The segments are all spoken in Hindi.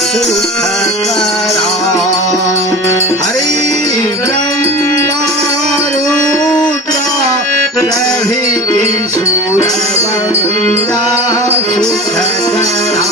सुखकरा हरि ब्रह्मा रुद्र प्रभृति सुरवंदा सुखकरा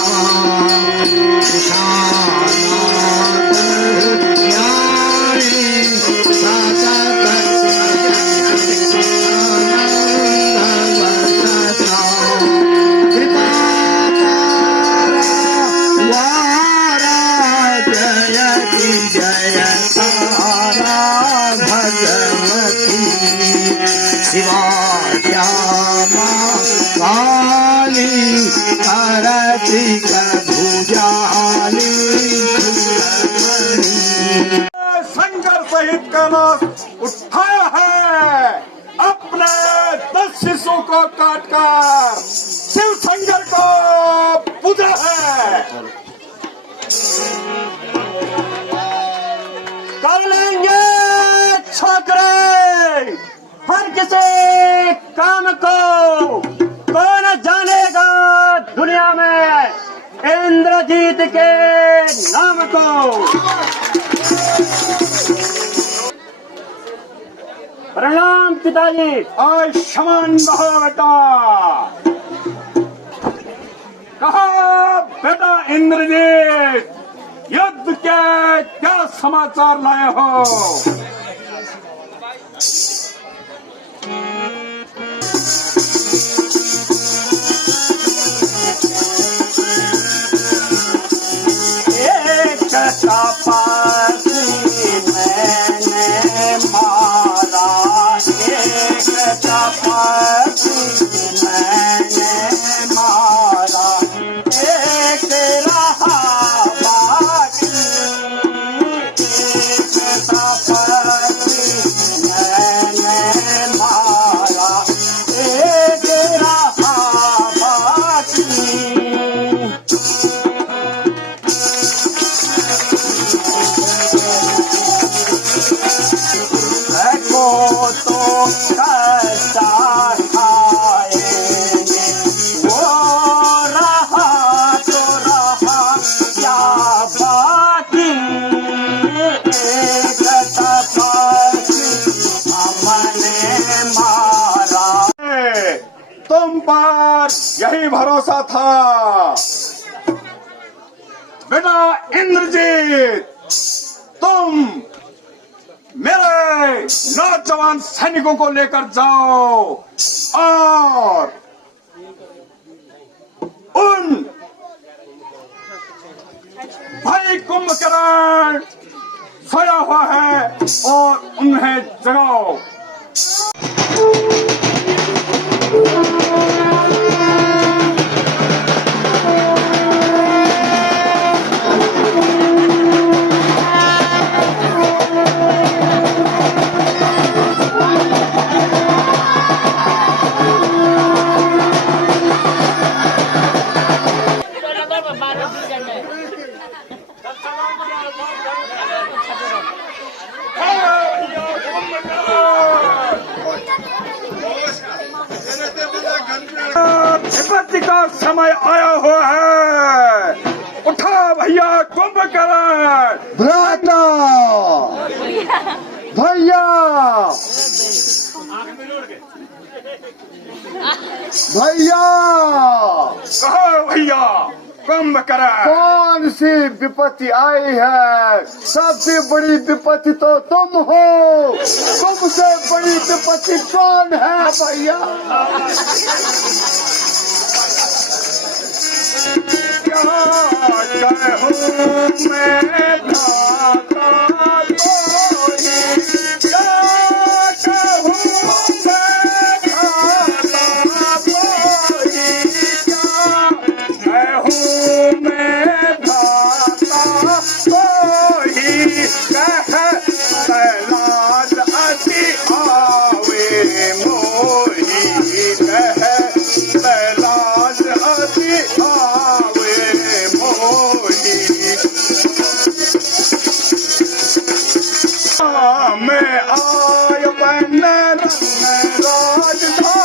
शिवा श्यामा काली कार्तिका भुजाली शंकर सहित कलश उठाया है अपने 10 शिशुओं को काटकर शिव शंकर को पूजा है। कर लेंगे छोकरे हर किसी काम को, कौन जानेगा दुनिया में इंद्रजीत के नाम को। प्रणाम पिताजी। आयुष्मान रहो बेटा। कहा बेटा इंद्रजीत, युद्ध के क्या समाचार लाए हो? एक तपासी मैंने मारा, एक तपासी मैंने मारा, एक रहा बाकी, एक तपासी मैंने मारा, एक रहा बाकी। तो कच्चा खाएंगे, वो रहा तो रहा क्या बाकी। एक तपासी हमने मारा, तुम पर यही भरोसा था बेटा इंद्रजीत। तुम मेरे नौजवान सैनिकों को लेकर जाओ और उन भाई कुंभकर्ण सोया हुआ है और उन्हें जगाओ। विपत्ति का समय आया हुआ है, उठा भैया कुंभकर्ण। भ्राता भैया भैया कहो भैया कुंभकर्ण, कौन सी विपत्ति आई है? सबसे बड़ी विपत्ति तो तुम हो, तुमसे बड़ी विपत्ति कौन है भैया? क्या कहूँ मैं भ्राता कोई, क्या कहूँ मैं भ्राता कोई, क्या कहूँ मैं भ्राता कोई। कह कैलाश अति आवे मोही, कह कैलाश अति आवे मोही। मैं आय बन राजधानी,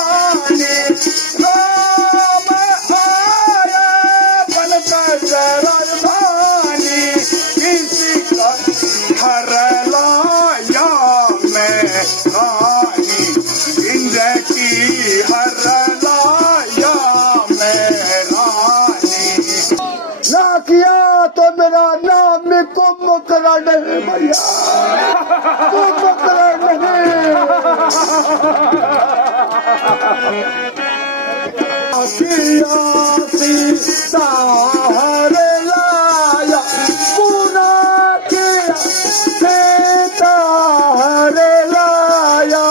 राम आया बन कर राजधानी। बकरा नहीं भैया, तू बकरा नहीं। सीता हरे लाया पूरा किया, सीता हरे लाया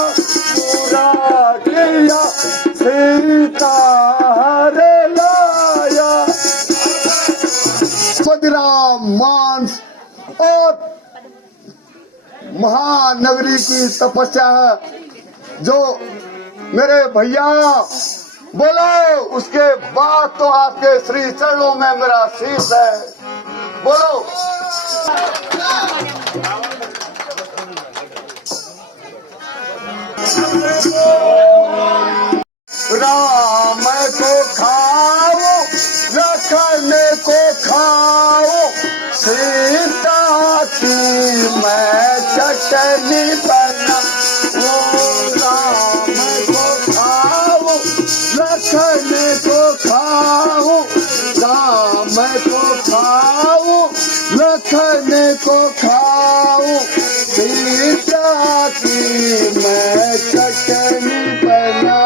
पूरा किया, सीता हरे लाया। खुदराम मांस और महानगरी की तपस्या है जो मेरे भैया बोलो, उसके बाद तो आपके श्री चरणों में मेरा शीश है। बोलो राम को खाओ, लखन को खाओ, सीता की मैं चटनी बना। राम को खाओ, लखन को खाओ, राम को खाओ, लखन को खाओ, सीता की मैं चटनी बना।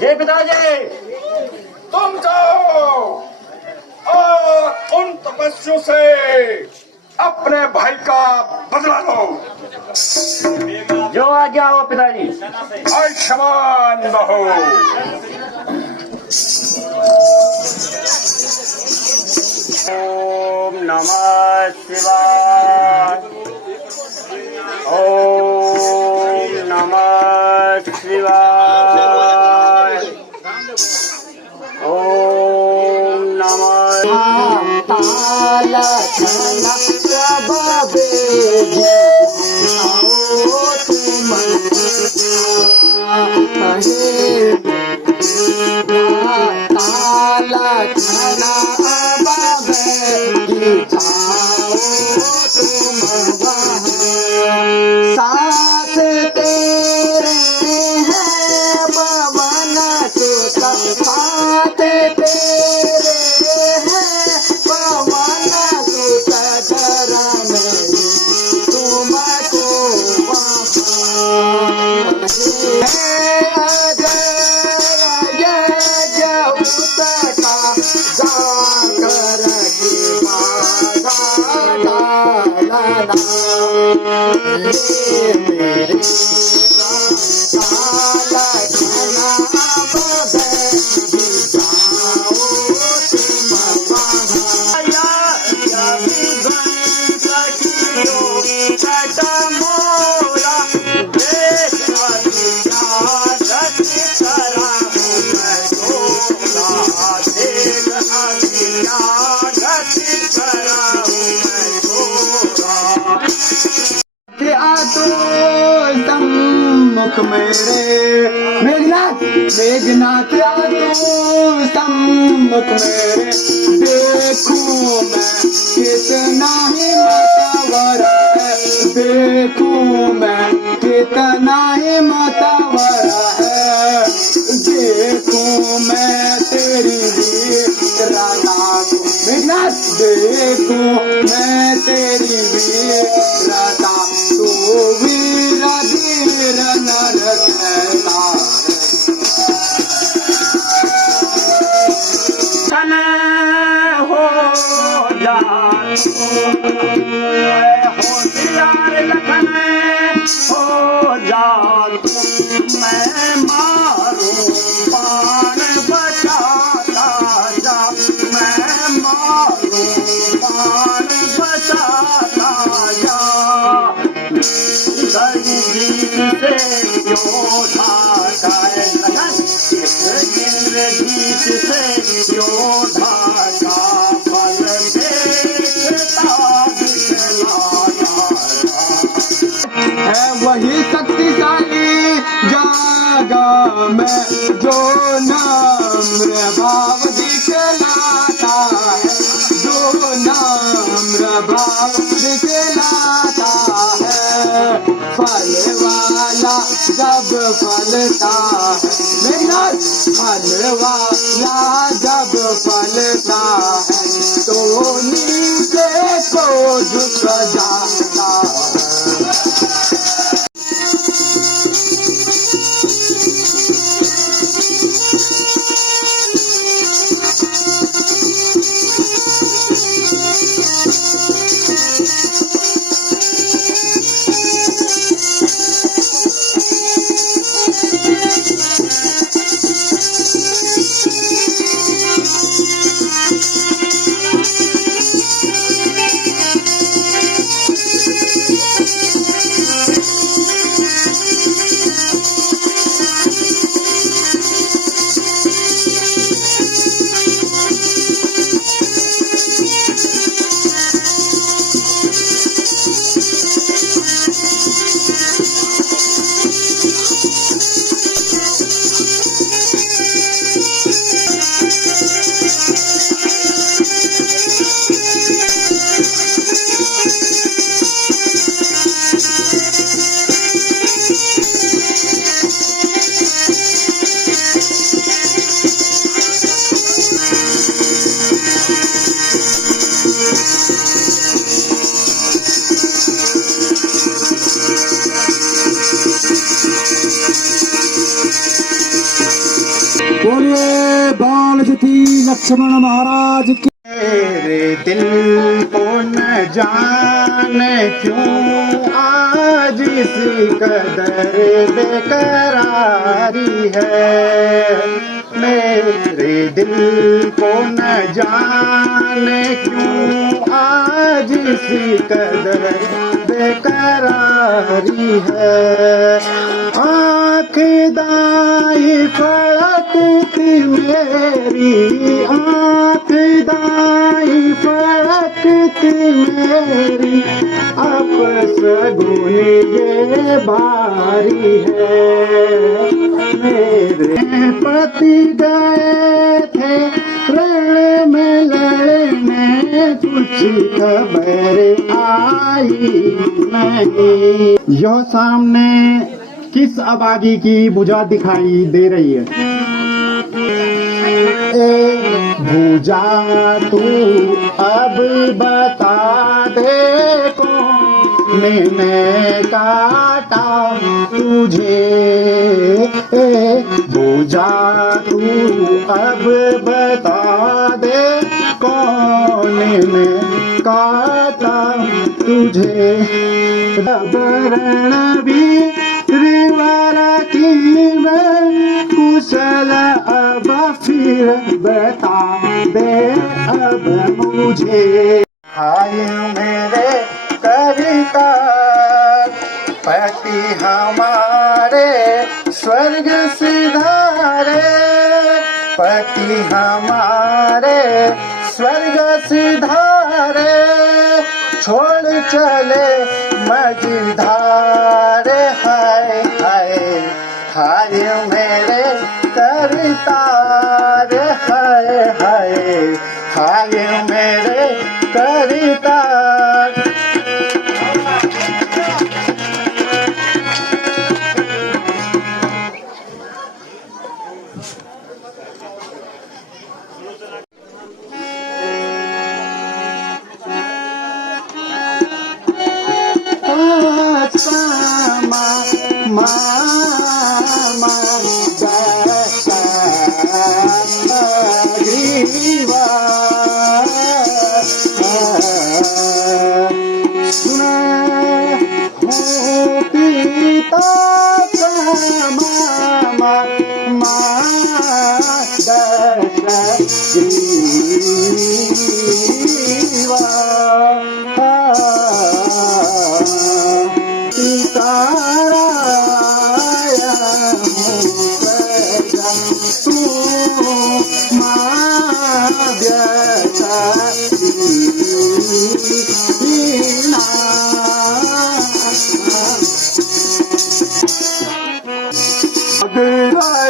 जी पिताजी, तुम जाओ और उन तपस्वियों से अपने भाई का बदला लो। जो आज्ञा हो पिताजी। आयुष्मान रहो। ओम नमः शिवाय, ओम नमः शिवाय, ओम नमः। ताला छना प्रभावे आओ तुम ताला छना बाबे जाओ तुम साथ तेरे हैं पवन सुत, साथ तेरे हैं पवन सुत, डरा नहीं तुमको मेरे मेघनाथ मेघनाथ आ तू सम्मुख मेरे देखूं मैं कितना हिम्मतवर है देखूं मैं कितना हिम्मतवर है देखूं मैं तेरी वीरता मेघनाथ देखूं मैं तेरी वीरता तू वीर धीर नर कहता तन हो जा होशियार लखन हो जा मैं मारूं बाण बचाता जा मैं मारूं बाण बचाता जा जीत से योद्धा का लखन जीत से योद्धा का फल देखता दिखलाता है वही शक्तिशाली जागा मैं जो नम्र भाव दिखलाता है जो नम्र भाव दिखलाता है फल वाला जब फलता है मेघनाथ फल वाला जब फलता है तो नीचे को झुक जाता है बोलिए बाल जती लक्ष्मण महाराज के मेरे दिल को न जाने क्यों आज इसी कदर बेकरारी है मेरे दिल को न जाने क्यों आज इसी कदर बेकरारी है आँख दाई फड़कती मेरी आँख दाई फड़कती मेरी आपस गुनी ये भारी है मेरे पति गए थे रण में लड़ने कुछ खबर आई नहीं यह सामने किस अबागी की बुझा दिखाई दे रही है ए भूजा तू अब बता दे कौन ने काटा तुझे ए भूजा तू अब बता दे कौन ने काटा तुझे बरण भी रिवारा की मैं कुशल अब फिर बता दे अब मुझे हाय मेरे कविता पति हमारे स्वर्ग सिधारे पति हमारे स्वर्ग सिधारे छोड़ चले मझधारे हाय हाय कविता रे हाय हाय हाय मेरे कविता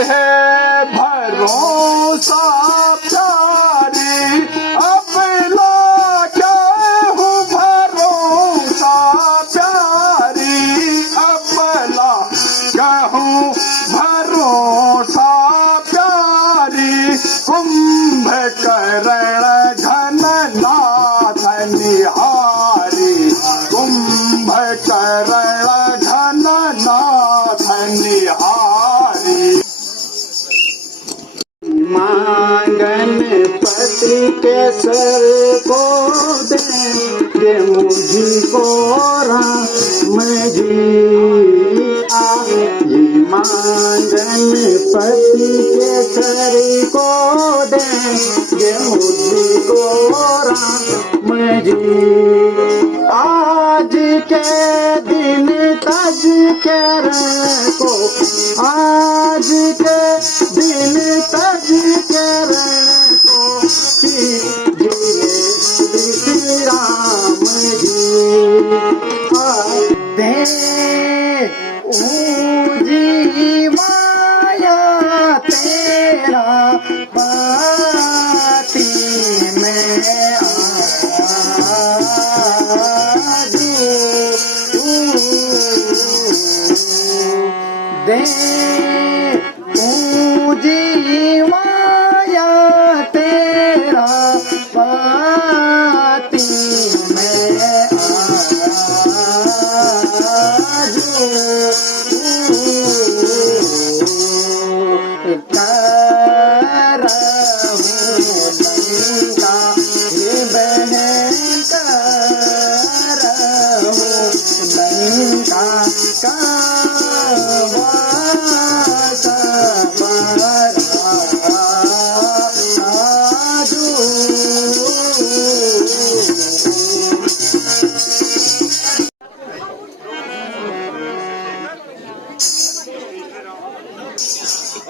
है भरोसा प्यारी अब लागे हूँ भरोसा प्यारी अब लागे हूँ भरोसा प्यारी कुंभकर्ण घन नाथ निहारी कुंभकर्ण घन नाथ निहारी मांगन पति के सर को देंगे मुझको राम जी आई मांगन पति के सर को देंगे मुझको राम जी आज के दिन तज कर को आज के दिन तज कर को श्री राम जी दे जी माया तेरा पाती में दे जी माया तेरा पाती में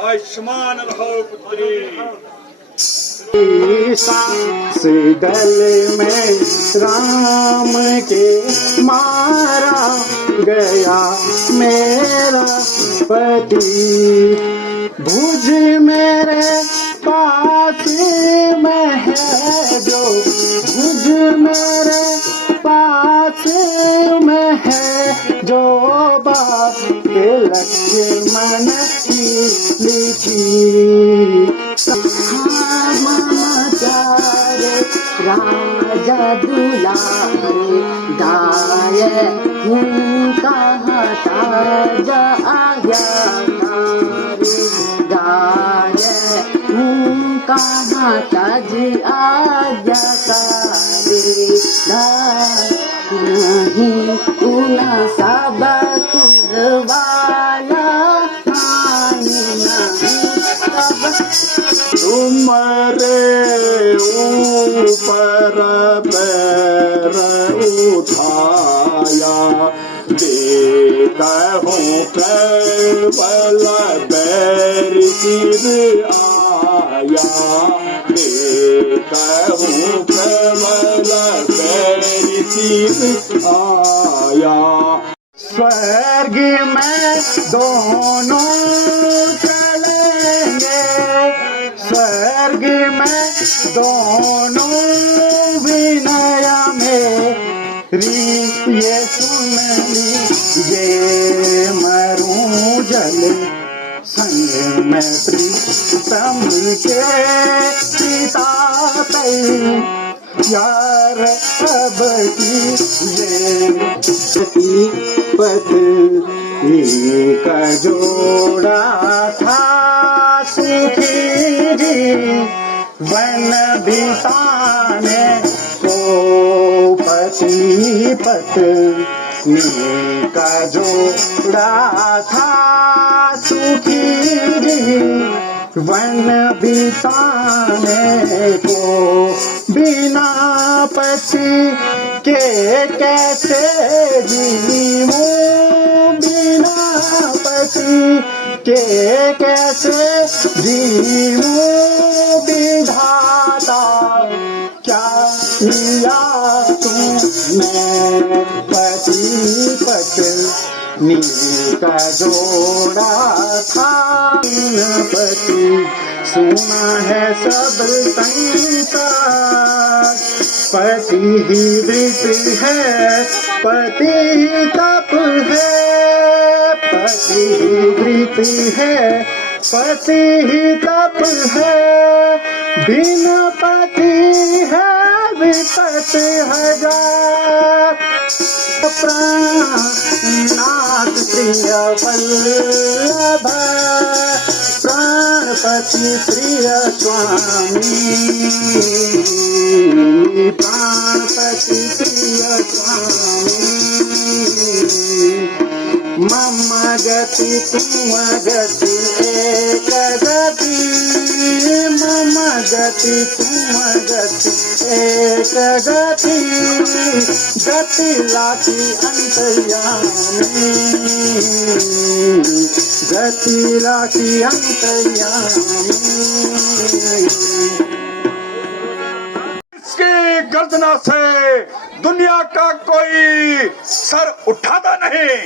आयुष्मान रहो पुत्री। सास गल में राम के मारा गया मेरा पति भुज मेरे पास में है जो भुज मेरे पास में है जो बाप के लक्ष्मण की लिखी समाचार राजा दुलारे गाय कहाँ ताजा आज्ञा गाय कहाँ ताज आज्ञा नहीं उना सब कुरवाला तुम्हारे ऊपर पैर उठाया देखूं केवल बैर सिर आया देखूं केवल बैर सिर आया स्वर्ग में दोनों चलेंगे स्वर्ग में दोनों विनय मेरी ये सुन लीजिए, मरूं जल संग में प्रीतम के पिता यार अब की पत्नी का जोड़ा था सुखी वन बिताने को, पति पत्नी का जोड़ा था सुखी वन बिताने को, बिना पति के कैसे जीऊं, बिना पति के कैसे जीऊं, विधाता क्या किया तूने, पति पत्नी का जोड़ा था पति, सुना है सब संसार, पति ही वृत है, पति ही तप है, पति ही वृत है, पति ही तप है, बिना पति है विपत हजार, प्राणनाथ प्रिय वल्लभ, प्राणपति प्रिय स्वामी, प्राणपति प्रिय स्वामी, मम गति तुम गति एक गति, मम गति तुम गति एक गति, गति लाखी अंतर्यामी, गति लाखी अंतर्यामी। इसकी गर्दना से दुनिया का कोई सर उठाता नहीं।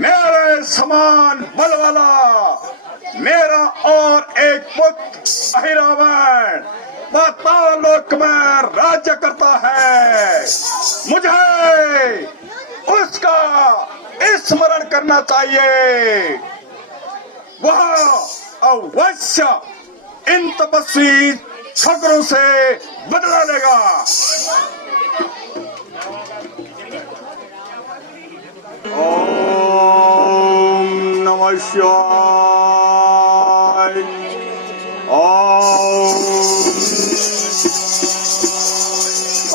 मेरे समान बल वाला मेरा और एक पुत्र अहिरावण पाताल लोक में राज्य करता है। मुझे उसका स्मरण करना चाहिए। वह अवश्य इन तपस्वी छोकरों से बदला लेगा। ओम नमः शिवाय। ओम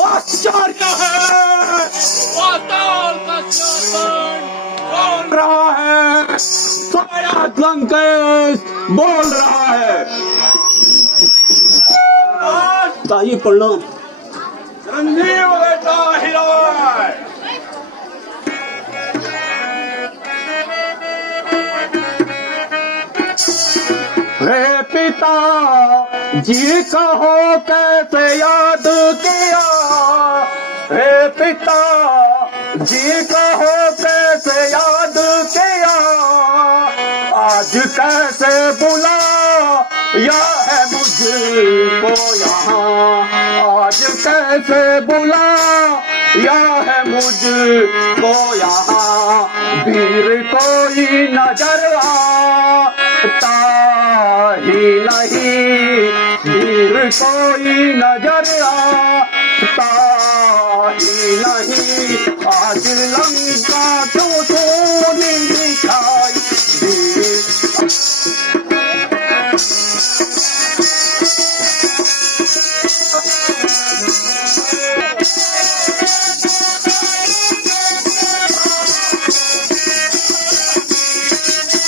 आश्चर्य है, पाताल का शासन बोल रहा है, स्वयं लंकेश बोल रहा है। ताई पढ़ लो। संजीव बेटा हिराय, हे पिता जी कहो कैसे याद किया, हे पिता जी कहो कैसे याद किया, आज कैसे बुला या है मुझको यहाँ, आज कैसे बुला या है मुझको यहाँ, वीर कोई नजर आता ही नहीं, वीर कोई नजर आता ही नहीं, आज लंका क्यों सोनी दिखाई दी।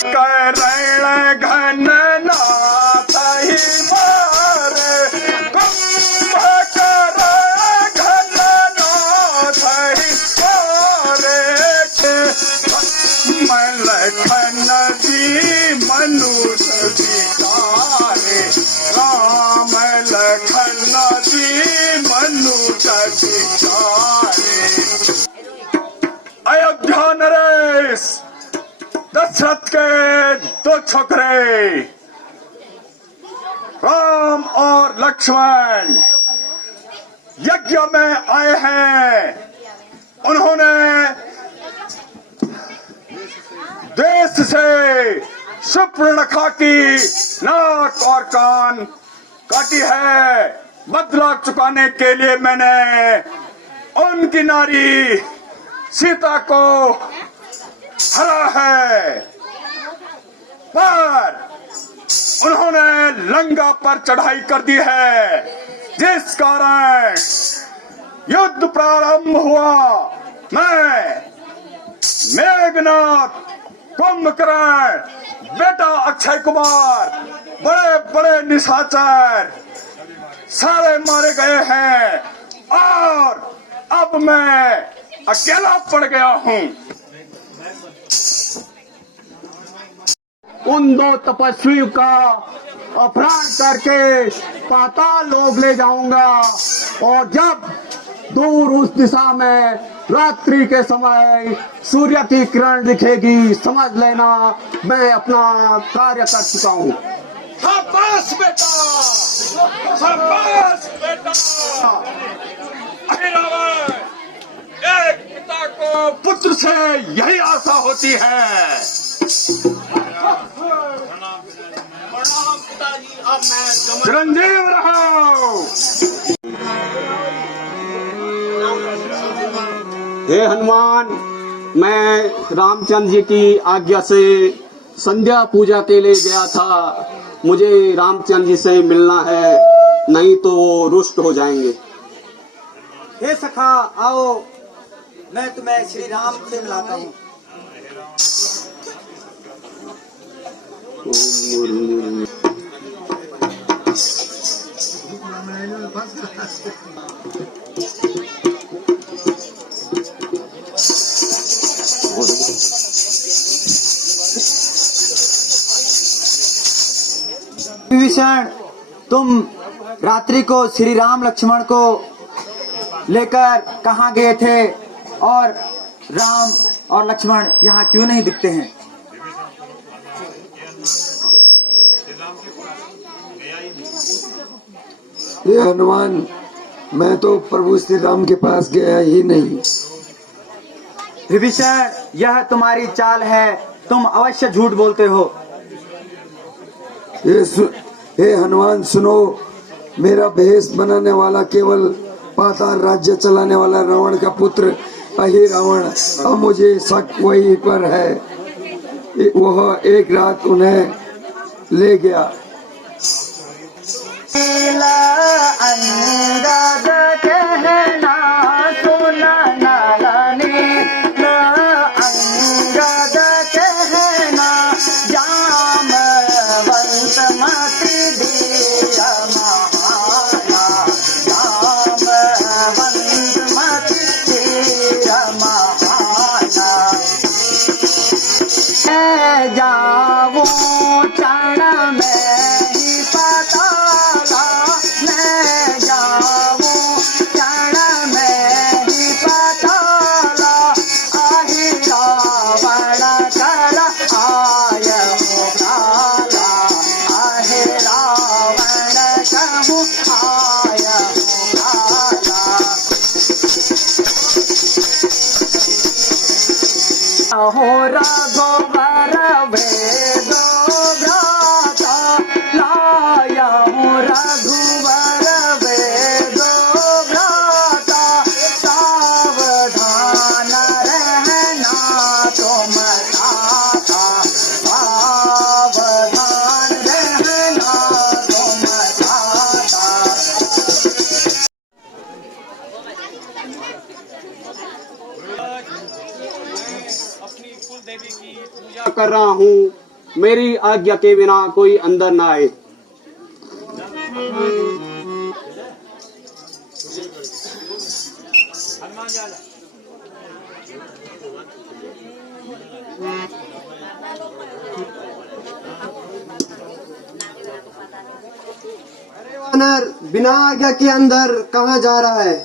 करण घन नाथ ही मार, कुंभकर घन नाथ ही मार, लखन जी मनुष्य विचारे, राम लखन जी मनुष्य विचारे। अयोध्या नरेश दशरथ के तो छोकरे राम और लक्ष्मण यज्ञ में आए हैं। उन्होंने देश से सुपर्णखा की नाक और कान काटी है। बदला चुकाने के लिए मैंने उनकी नारी सीता को हरा है, पर उन्होंने लंका पर चढ़ाई कर दी है, जिस कारण युद्ध प्रारंभ हुआ। मैं मेघनाथ, कुंभकर्ण, बेटा अक्षय कुमार, बड़े बड़े निशाचर सारे मारे गए हैं और अब मैं अकेला पड़ गया हूं। उन दो तपस्वियों का अपहरण करके पाताल लोक ले जाऊंगा और जब दूर उस दिशा में रात्रि के समय सूर्य की किरण दिखेगी, समझ लेना मैं अपना कार्य कर चुका हूँ। शाबाश बेटा, शाबाश बेटा। अरे रावण, एक पिता को पुत्र से यही आशा होती है। चिरंजीव रहो। हे हनुमान, मैं रामचंद्र जी की आज्ञा से संध्या पूजा के लिए गया था। मुझे रामचंद्र जी से मिलना है, नहीं तो वो रुष्ट हो जाएंगे। हे सखा, आओ, मैं तुम्हें श्री राम से मिलाता हूँ। विभीषण, तुम रात्रि को श्री राम लक्ष्मण को लेकर कहाँ गए थे और राम और लक्ष्मण यहाँ क्यों नहीं दिखते हैं? ये हनुमान, मैं तो प्रभु श्री राम के पास गया ही नहीं। विभीषण, यह तुम्हारी चाल है, तुम अवश्य झूठ बोलते हो। हे हनुमान सुनो, मेरा भेष बनाने वाला केवल पाताल राज्य चलाने वाला रावण का पुत्र अहि रावण, अब मुझे शक वही पर है। वह एक रात उन्हें ले गया। अंगद कहना सुना नानी, अंगद कहना जामवंत मति धीर महाना, जामवंत मति धीर महाना। जाऊं चरण में ही पाताला, मैं जाऊं चरण में ही पाताला, आहि रावण कर आय काला, आहि रावण कहूँ आय काला। हो रघुवर वेदो भ्राता, लाया हूँ रघुवर वेदो भ्राता, सावधान रहना तुम ताता, सावधान रहना तुम ताता। पूजा कर रहा हूँ, मेरी आज्ञा के बिना कोई अंदर ना आए। वानर बिना आज्ञा के अंदर कहाँ जा रहा है?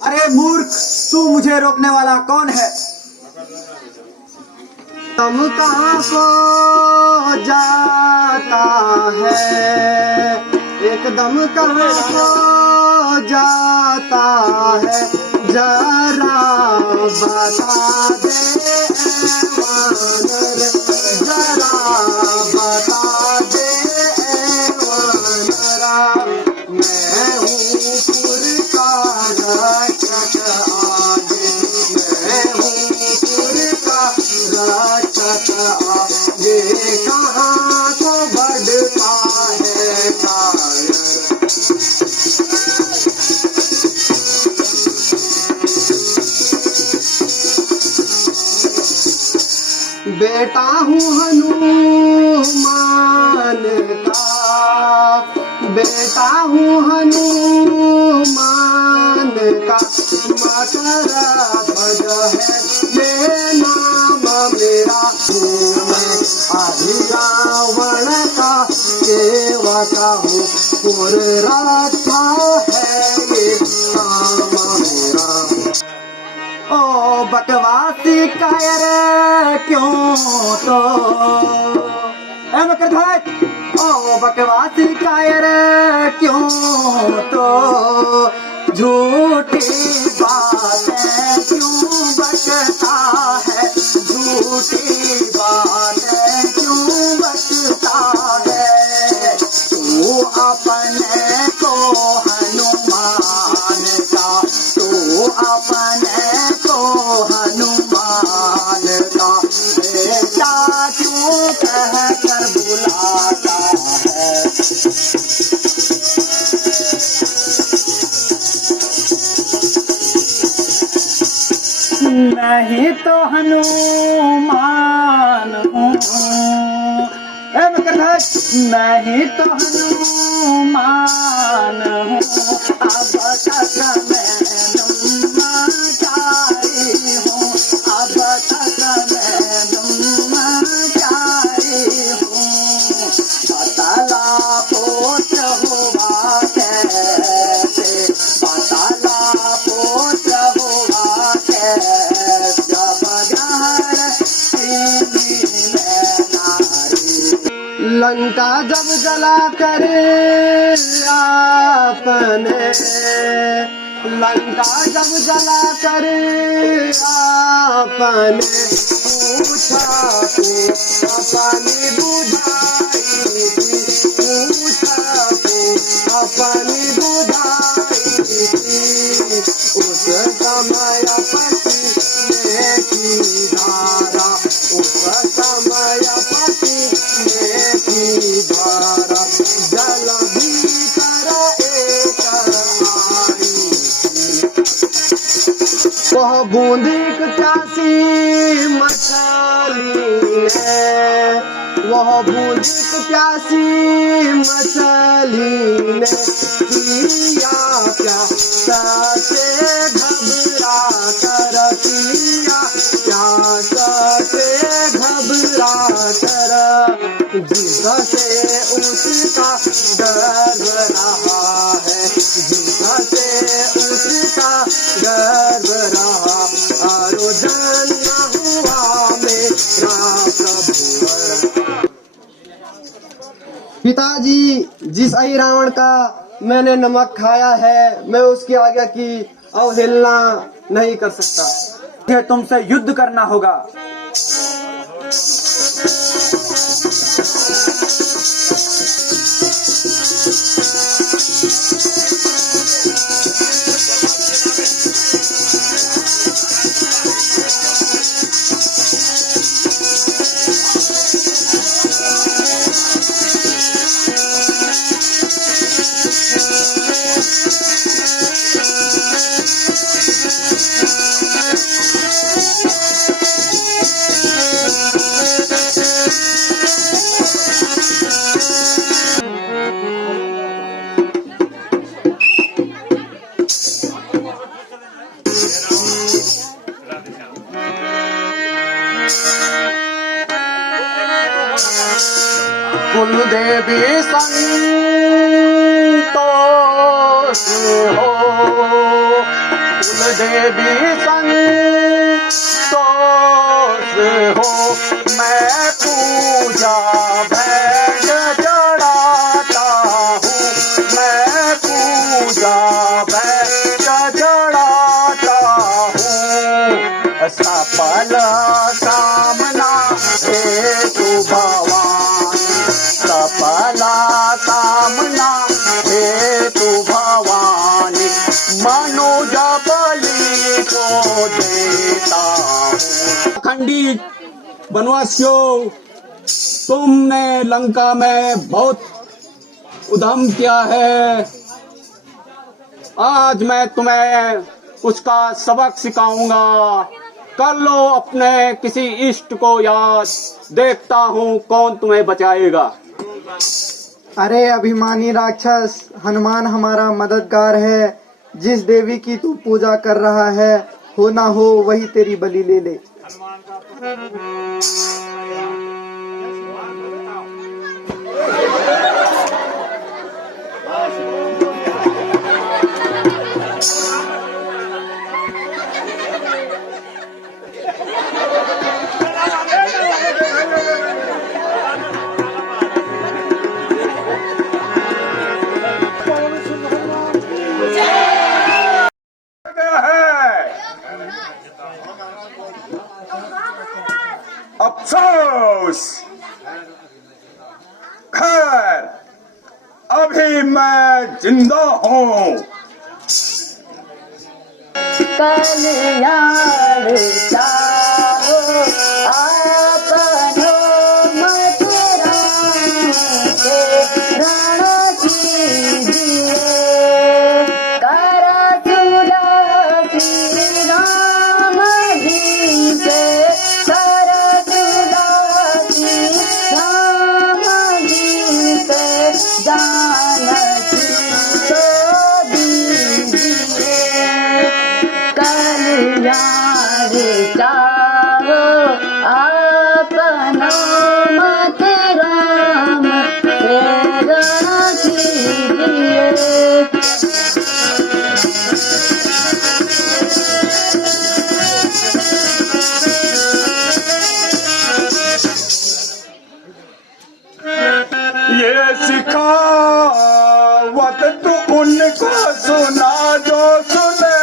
अरे मूर्ख, तू मुझे रोकने वाला कौन है? दम कहाँ को जाता है, एकदम कहाँ को जाता है, जरा बता दे वानर, जरा बता दे वानरा। मैं हूँ पुर का रक्षक आगे, मैं हूँ पुर का रक्षक आगे, कहाँ को बढ़ता है कायर। बेटा हूँ हनुमान का, बेटा हूँ हनुमान का, मकरा ध्वज है ये नाम मेरा। मैं आदि रावण का सेवका हूँ, पुर रक्षा है ये काम मेरा। ओ बकवासी कायर क्यों तो मकरध्वज, ओ बकवासी कायर क्यों तो, झूठी बातें क्यों बकता है, झूठी बातें क्यों बकता है। तू अपने को हनुमान का, तू अपने को हनुमान का बेटा क्यों कह कर बुलाता है। नहीं तो हनुमान हूँ, नहीं तो हनुमान हूँ, अब तक मैं ब्रह्मचारी हूँ, अब तक मैं ब्रह्मचारी हूँ। बतला पोत हुआ कैसे, बतला पोत हुआ कैसे, जब गहर सीनी में नारी। लंका जब जला करे आपने, लंका जब जला करे आपने, पूछा को अपनी बुझाई थी, पूछा को अपनी बुझाई थी। उस समय पति ने की धारा, उस समय पति ने की धारा, जल भीतर एक आई। वह बूंदी प्यासी मछली ने, वह बूंदी प्यासी मछली ने, पिया प्यासा से घबरा कर, पिया प्यासा से घबरा कर, जिससे उसका डर रहा है, जिससे उसका डर रहा। और जन्म हुआ मेरा प्रभु। पिताजी, जिस आई रावण का मैंने नमक खाया है, मैं उसकी आज्ञा की अवहेलना नहीं कर सकता। तुमसे युद्ध करना होगा। कुल देवी संतोष हो, कुल देवी संतोष हो मैं पूजा भेंट चढ़ाता हूँ, मैं पूजा भेंट चढ़ाता हूँ। सफल कामना हेतु भवानी, सफल कामना हेतु भवानी, मनोज बलि को देता हूँ। खंडी वनवासियों, तुमने लंका में बहुत उद्यम किया है। आज मैं तुम्हें उसका सबक सिखाऊंगा। कर लो अपने किसी इष्ट को याद, देखता हूँ कौन तुम्हें बचाएगा। अरे अभिमानी राक्षस, हनुमान हमारा मददगार है। जिस देवी की तू पूजा कर रहा है, हो ना हो वही तेरी बलि ले ले। अफसोस, खैर अभी मैं जिंदा हूँ। कल्याण चाहो आपनो मथुरा के रण कीजिए, कर तुलसी राम जी से, कर तुलसी राम जी से जानकी तो दीजिए। कल्याण चाहो आपनो मत राम प्रेरणा कीजिए। ये सिखावत तू उनको सुना जो सुने,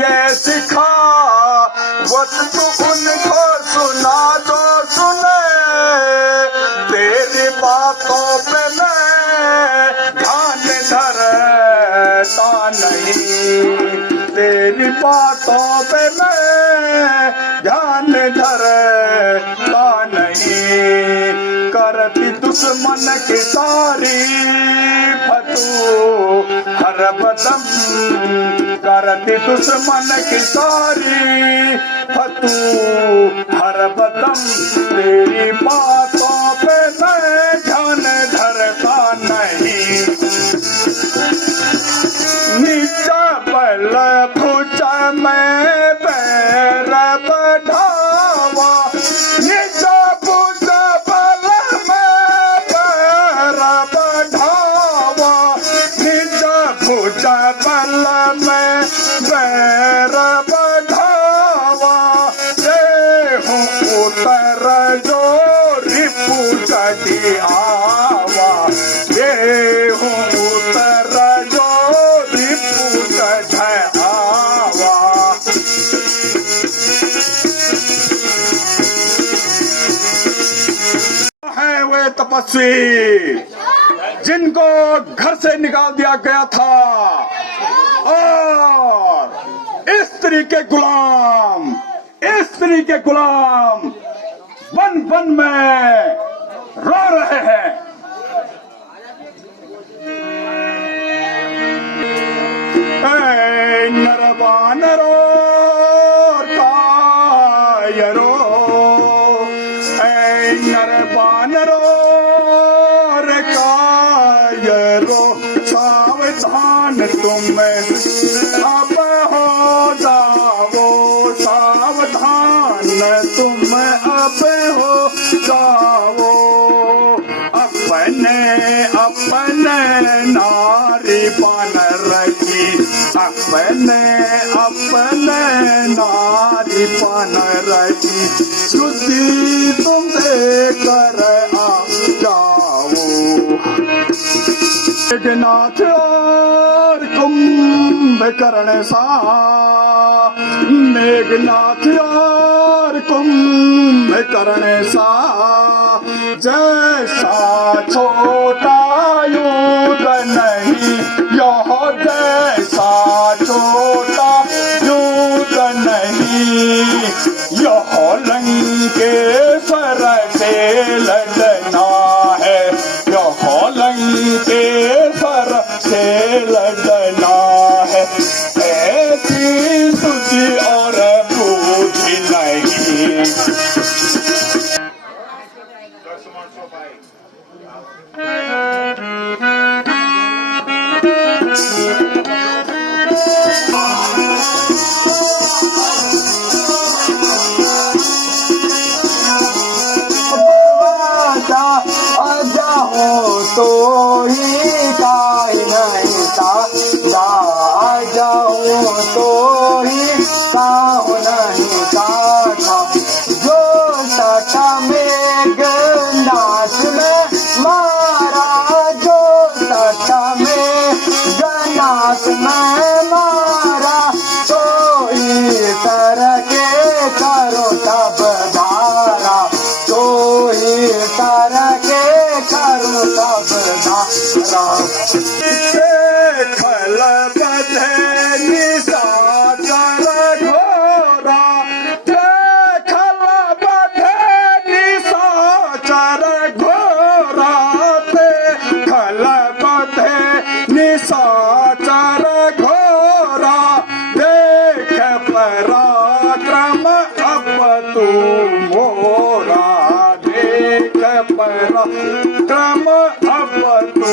ये सिखावत तू उनको सुना जो सुने। तेरी बातों पे मैं ध्यान धरता नहीं, तेरी बातों पे मैं ध्यान धरता नहीं। करती दुश्मन की तारीफ तू हर बदम, करती दुश्मन की तारीफ तू हर बदम। तेरी बातों पे मैं ध्यान धरता नहीं। नीचा बल भुजा में पैर बढ़ावा, नीचा भुजा बल में पैर बढ़ावा, नीचा भुजा बल में पैर बढ़ावा। ये हूँ उतर जो रिपु चढ़ी आवा, ये हूँ उतर जो रिपु चढ़ आवा। है वे तपस्वी जिनको घर से निकाल दिया गया था और स्त्री के गुलाम, स्त्री के गुलाम वन वन में रो रहे हैं। ऐ नरवानरो कायरो, ऐ नरवानरो कायरो, सावधान तुम अब हो जाओ, सावधान तुम अब हो जाओ। अपने अपने नारी बन रखी, अपने अपने नारी पान रखी शुद्धि तुमसे कर आ जाओ। मेघनाथ और कुंभकर्ण सा, मेघनाथ और कुंभकर्ण सा, जैसा छोटा युद्ध नहीं यह, जैसा छोटा युद्ध नहीं यह, लंकेश्वर से लड़ना है, यह लंकेश्वर से लड़ना है। ऐसी सुधि और बूझी नहीं। जाओ तो ही काई नहीं था, जाओ तो ही काऊ नहीं था। जो सटा मेघनाथ में मारा, जो सटा मेघनाथ में मारा, तो तरह के करो तब धारा, तो तरह के करो तब धारा। खल बधे निशाचर घोरा, खल बधे निशाचर घोरा, खल बधे निशाचर घोरा, देख पराक्रम अब तू मोरा, देख पराक्रम अब तू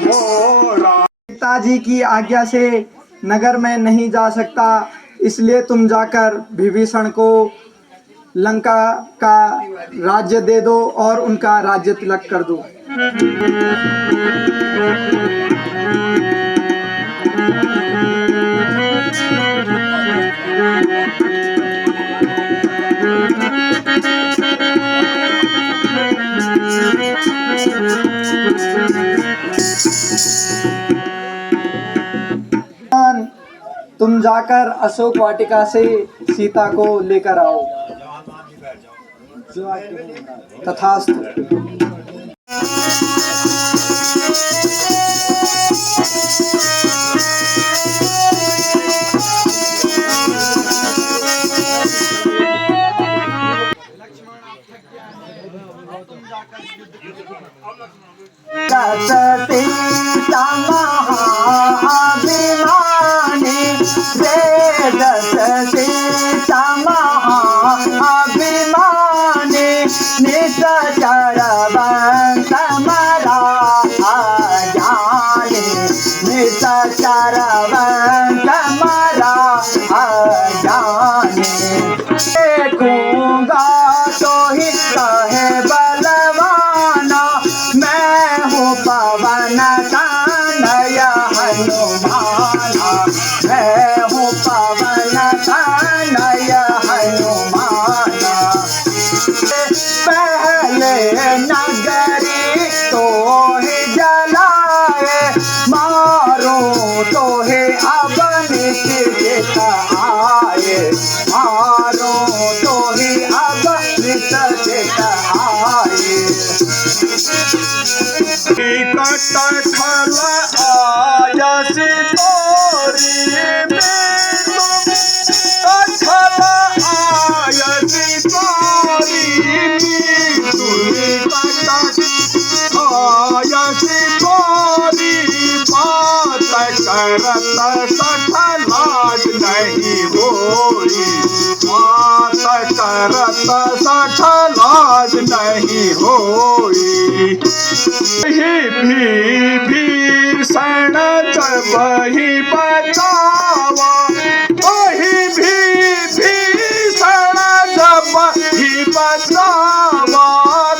मोरा। पिताजी की आज्ञा से नगर में नहीं जा सकता, इसलिए तुम जाकर विभीषण को लंका का राज्य दे दो और उनका राज्य तिलक कर दो। तुम जाकर अशोक वाटिका से सीता को लेकर आओ। तथास्तु। सीता महाभिमानी रे, सीता महाभिमानी, निशाचर वंश मरा जाने, निशाचर वंश मरा जाने। देखूंगा तो ही कहे बलवाना, मैं हूँ पवन तनय हनुमाना, मैं हूँ पवन तनय हनुमाना। पहले नगरी तो ही जलाए, मारो तो ही अब निश्चित आए, मारो तो ही अब निश्चित आए। कट खल आयस तोरी खल आयस तोरी, आयस तोरी, बात करत सठलाज नहीं होई, बात करत सठलाज नहीं होई। भीषण जब ही बचावा, वही भीषण जब ही बचावा,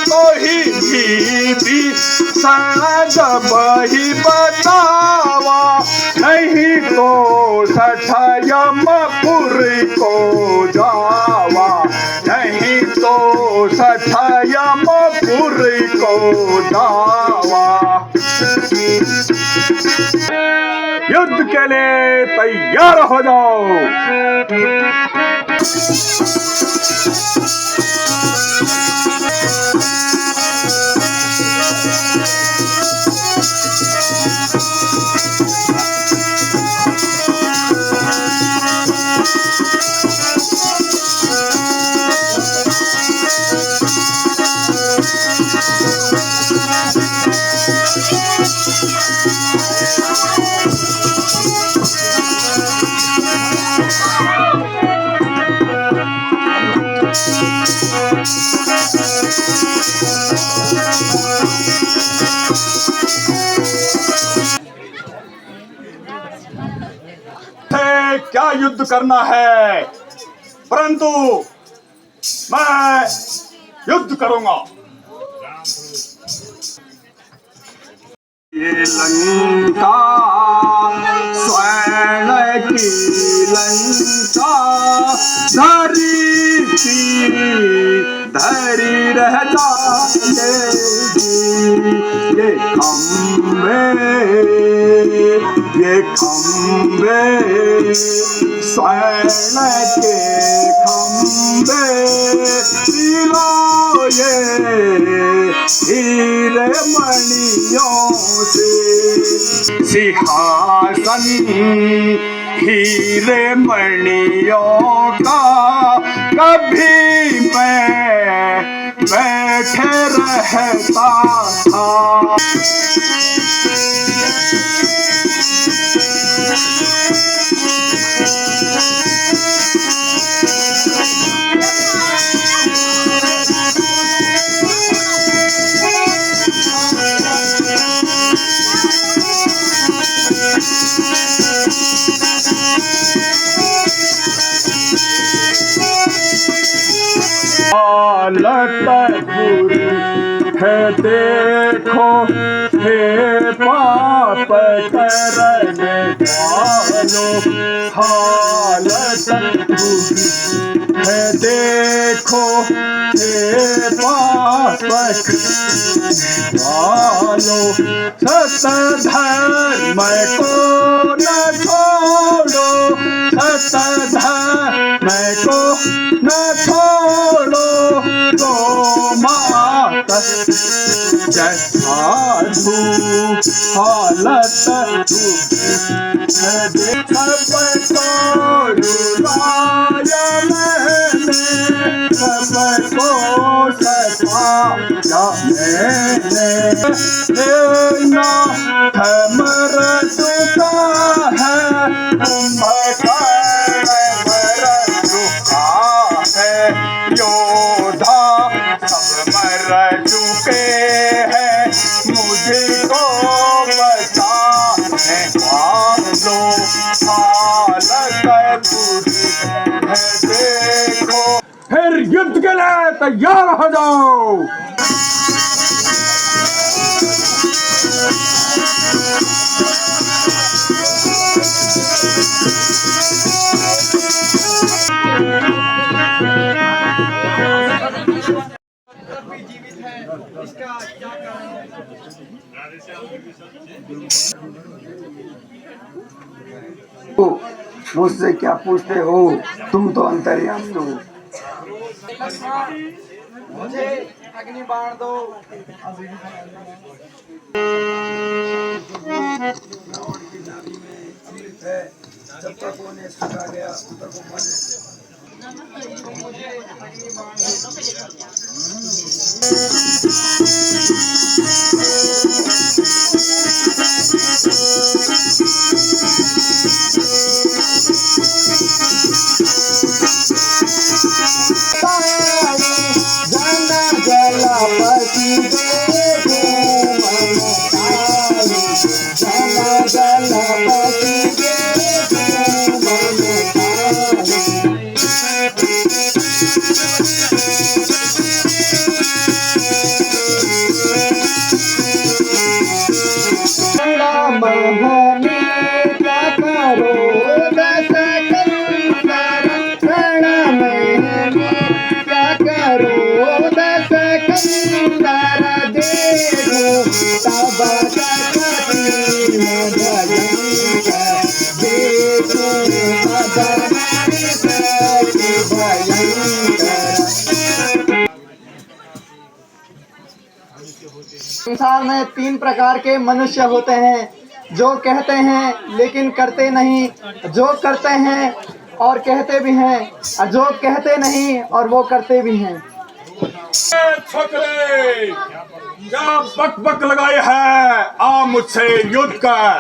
तो ही भीषण जब ही बतावा, नहीं तो सठयमपुर को जावा, नहीं तो सठयमपुर को जावा। युद्ध के लिए तैयार हो जाओ। क्या युद्ध करना है, परंतु मैं युद्ध करूंगा। ये लंका स्वर्ण की लंका धरी की धरी रह जाएगी। ये खंबे स्वर्ण के खंबे सिलो ये हीरे मणियों से। सिंहासन हीरे मणियों का कभी मैं बैठे रहता था। हालत बुरी है देखो हे पाप करने वालों। हालत बुरी है देखो हे पाप करने वालों। सत धर्म को न छोड़ो, सत धर्म को न छोड़ो। तो मात जय साधु हालत देख को रुलाया मैंने, सबको सताया मैंने। लेना मर चुका है कुंभकर्ण, मर चुका है योद्धा, सब मर चुके हैं मुझको बचाने वालों। हालत बुरी है देखो। फिर युद्ध के लिए तैयार हो जाओ। मुझसे क्या पूछते हो, तुम तो अंतर्यामी हो। मुझे अग्नि बाण दो। जब तक वो नहीं सुखा गया तब तक वो मुझे अग्नि बाण संसार में 3 प्रकार के मनुष्य होते हैं, जो कहते हैं लेकिन करते नहीं, जो करते हैं और कहते भी हैं, और जो कहते नहीं और वो करते भी हैं। छोकरे क्या बक बक लगाए है, आ मुझसे युद्ध कर।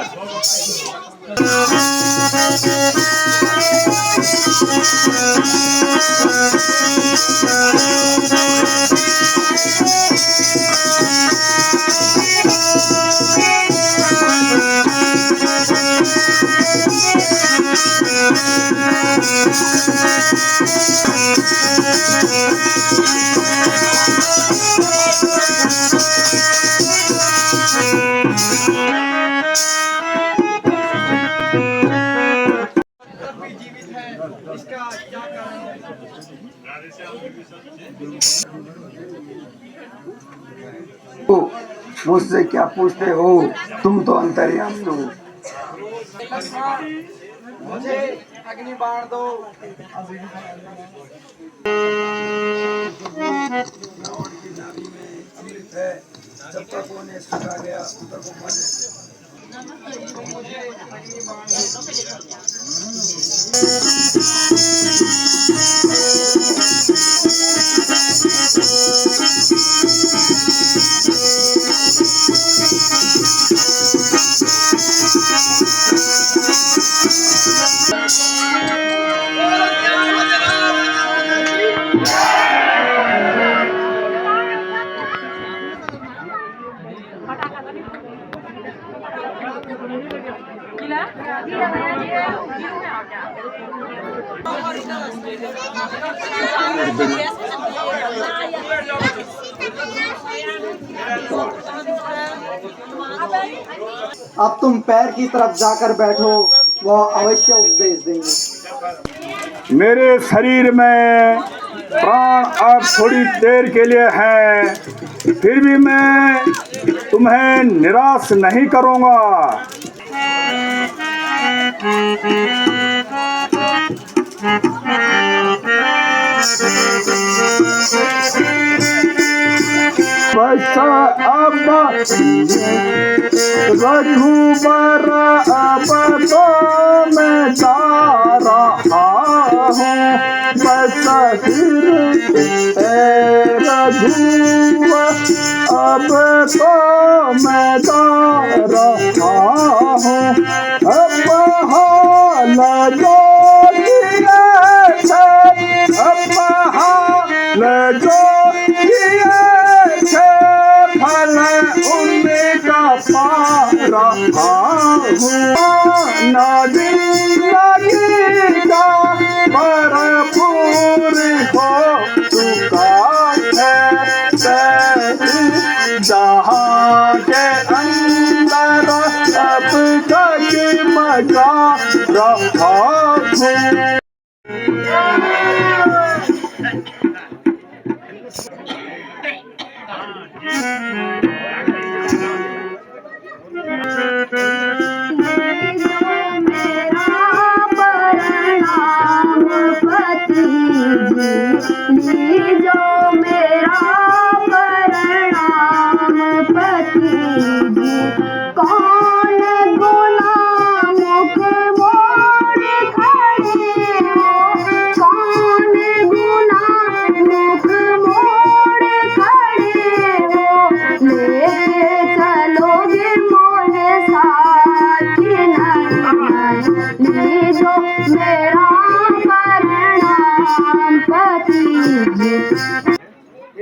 मुझसे क्या पूछते हो, तुम तो अंतर्यामी हो। मुझे अग्नि बाण दो। जब तक वो नहीं सुखा गया तब तक वो मुझे अग्नि बाण अब तुम पैर की तरफ जाकर बैठो, वह अवश्य उपदेश देंगे। मेरे शरीर में प्राण अब थोड़ी देर के लिए है, फिर भी मैं तुम्हें निराश नहीं करूंगा। बचा अब रघुबर अब तो मैं जा रहा हूँ, बचा रघुवर अब तो मैं जा रहा हूँ। अब हाल जो फल उनका पा रहा हूँ। नदी लगेगा भरपूर हो चुका है, जहाँ के अंदर अब तक मजा रहा हूँ।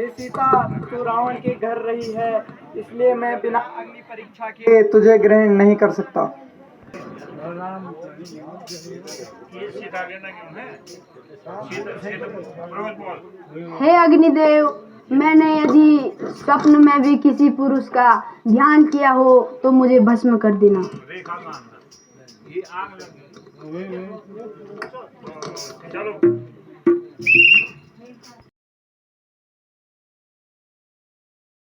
सीता, तू रावण के घर रही है, इसलिए मैं बिना अग्नि परीक्षा के तुझे ग्रहण नहीं कर सकता। हे अग्निदेव, मैंने यदि स्वप्न में भी किसी पुरुष का ध्यान किया हो तो मुझे भस्म कर देना। चलो